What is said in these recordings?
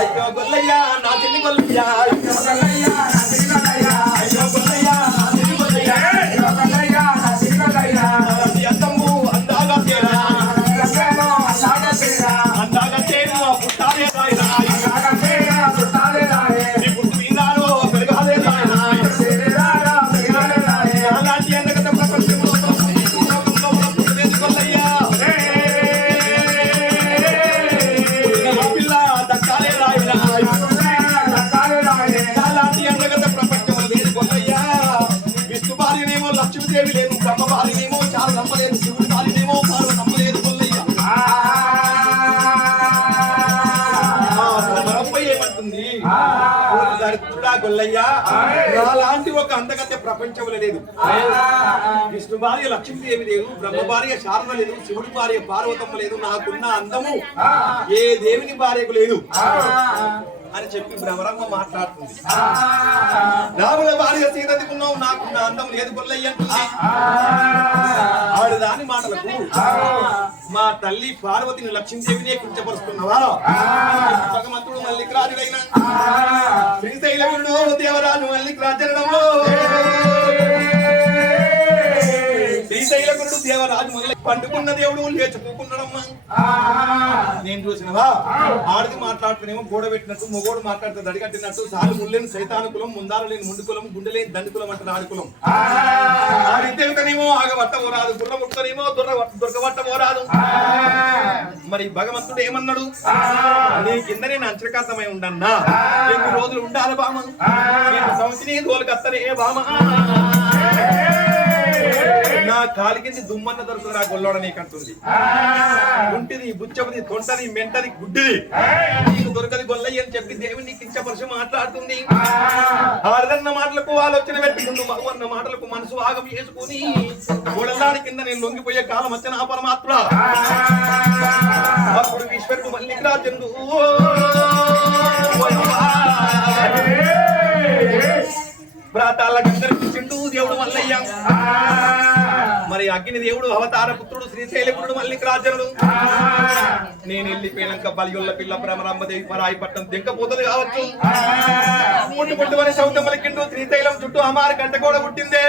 అయ్యో గొల్లయ్యా నా చిన్ని గొల్లయ్యా లక్ష్మీదేవి లేదు, బ్రహ్మ భార్యనేమో చాలా నమ్మలేదు, శివుడి భార్యనేమో చాలా నమ్మలేదు గొల్లయ్య. ఏమంటుంది దరిద్రుడా గొల్లయ్య, నాలాంటి ఒక అందగత్తె ప్రపంచంలో లేదు. విష్ణు భార్య లక్ష్మీదేవి లేదు, బ్రహ్మ భార్య శారద లేదు, శివుడి భార్య పార్వతమ్మ లేదు, నాకున్న అందము ఏ దేవుని భార్యకు లేదు అని చెప్పి భ్రమరమ్మ మాట్లాడుతుంది. రాముల భార్య సీతకున్నావు, నాకున్న అందం లేదు గొల్లయ్య అంటుంది. ఆవిడ దాని మాటలకు మా తల్లి పార్వతిని లక్ష్మీదేవినే కించపరుస్తున్నావా? భగవంతుడు మల్లికరాజుడైన శ్రీశైలముడు దేవరాజు మల్లికరాజనము శ్రీశైలకుడు దేవరాజు మళ్ళీ పండుకున్న దేవుడు లేచుకున్నాడమ్మా. నేను చూసినవా ఆడిది మాట్లాడుతున్నేమో గోడ పెట్టినట్టు, మొగోడు మాట్లాడితే దడిగట్టినట్టు, సాలు ముళ్ళని సైతాను కులం, ముందారు లేని ముందు కులం, గుండె లేని దండి కులం అంటారు ఆడి కులం. ఆడితేనేమో ఆగబట్ట పోరాదు, గుర్ర ముట్టునేమో దొరకబట్ట పోరాదు. మరి భగవంతుడు ఏమన్నాడు? నీ కింద నేను అంచకార్థమై ఉండన్నా, ఎన్ని రోజులు ఉండాలి బామ, నేను సంవత్సరం తోలుకత్తనే బామ, నా కాలి కింది దుమ్మన్న దొరుకుతుంది, ఆ గొల్లోడ నీకంటుంది. గుంటిది, బుచ్చబది, తొంటది, మెంటది, గుడ్డిది నీకు దొరకది గొల్లయ్య అని చెప్పి దేవుని నీకు కించపరిచి మాట్లాడుతుంది. ఆడదన్న మాటలకు ఆలోచన పెట్టుకుంటూ, మగవన్న మాటలకు మనసు ఆగం చేసుకుని గోడల్లాడి కింద నేను లొంగిపోయే కాలం వచ్చిన ఆ పరమాత్మ. అప్పుడు ఈశ్వరుడు మల్లికరాజుడు ప్రాతాలకందరికిండు దేవుడు మల్లయ్య. మరి అగ్ని దేవుడు అవతార పుత్రుడు శ్రీశైలపురుడు మల్లికరాజనుడు. నేను వెళ్ళిపోయినాక బలిగొల్ల పిల్ల భ్రమరాంబదేవి పరాయి పట్టం దింకపోతుంది కావచ్చు. పుట్టు పుట్టువని సౌతమలికిండు శ్రీశైలం చుట్టూ అమారు గంట కూడా పుట్టిందే.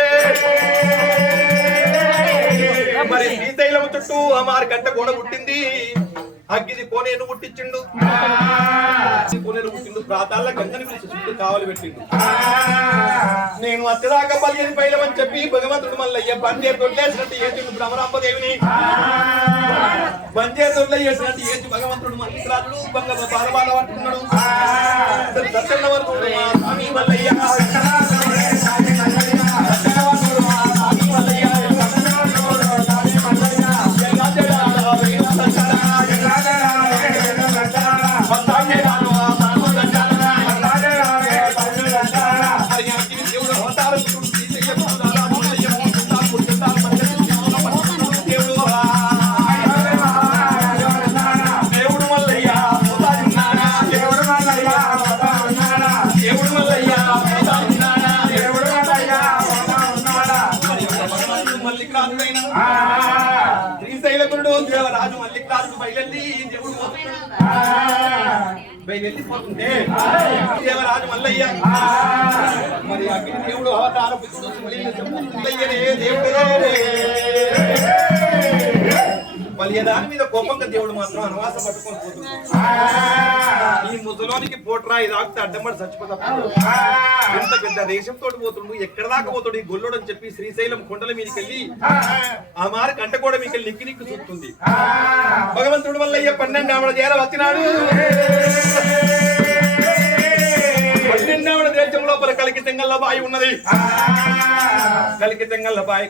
మరి శ్రీశైలం చుట్టూ అమారు గంట కూడా పుట్టింది. అగ్గిది కోనేరు పుట్టించిండు, కోనేరు పుట్టిండు, ప్రాతాల గంగని పిలిచి చుట్టూ కావలి పెట్టిండు. నేను వచ్చేదాకా పలియని పైలమని చెప్పి భగవంతుడు మల్లయ్య బంజేరు దొడ్లేసినట్టు ఏచిండు భ్రమరాంబదేవిని. బంజేరు దొడ్లేసినట్టు ఏచి భగవంతుడు మల్లికరాజుడు బాల బాల పట్టుకున్నాడు. దర్శన వరకు స్వామి మల్లయ్య శ్రీశైలకుడు దేవరాజు మల్లికరాజు బయలుదేరి దేవుడు బయలుదేరిపోతుంటే దేవరాజు మల్లయ్య మరి అగ్ని దేవుడు అవతార పుత్రుడు మల్లయ్యనే దేవుడే. దాని మీద కోపంగా దేవుడు మాత్రం అనవాస పట్టుకొని పోతున్నాడు. ఈ ముసలోనికి పోట్రాయి దాకితే అడ్డంబడి చచ్చిపోతాడు. ఎంత పెద్ద దేశంతో పోతుండు, ఎక్కడ దాకా పోతాడు ఈ గొల్లుడు అని చెప్పి శ్రీశైలం కొండల మీదకి వెళ్ళి ఆ మారి కంట కూడా మీకు నిక్కి నిక్కి చూస్తుంది. భగవంతుడు మల్లయ్య 12 ఆవిడ చేర వచ్చినాడు. 12 ఆవిడ దేశం లోపల కలికి తెంగల్ల బాయి ఉన్నది. కలికి తెంగల్ల బాయి